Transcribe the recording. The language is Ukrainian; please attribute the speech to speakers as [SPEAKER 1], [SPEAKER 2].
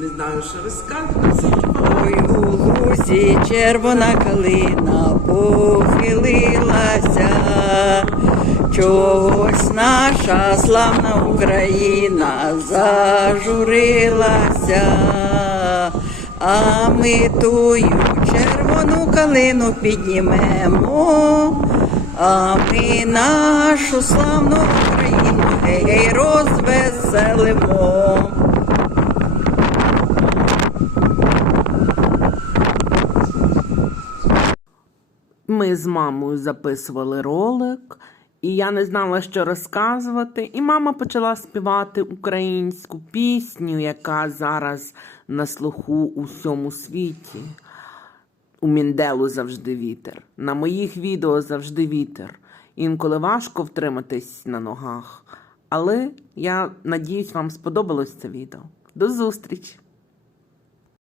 [SPEAKER 1] Не знаю, що розказувати.
[SPEAKER 2] Ой, у лузі червона калина похилилася, чогось наша славна Україна зажурилася, а ми тую червону калину піднімемо, а ми нашу славну
[SPEAKER 1] Ми з мамою записували ролик, і я не знала, що розказувати. І мама почала співати українську пісню, яка зараз на слуху у всьому світі. У Мінделу завжди вітер. На моїх відео завжди вітер. Інколи важко втриматись на ногах. Але я надіюсь, вам сподобалось це відео. До зустрічі!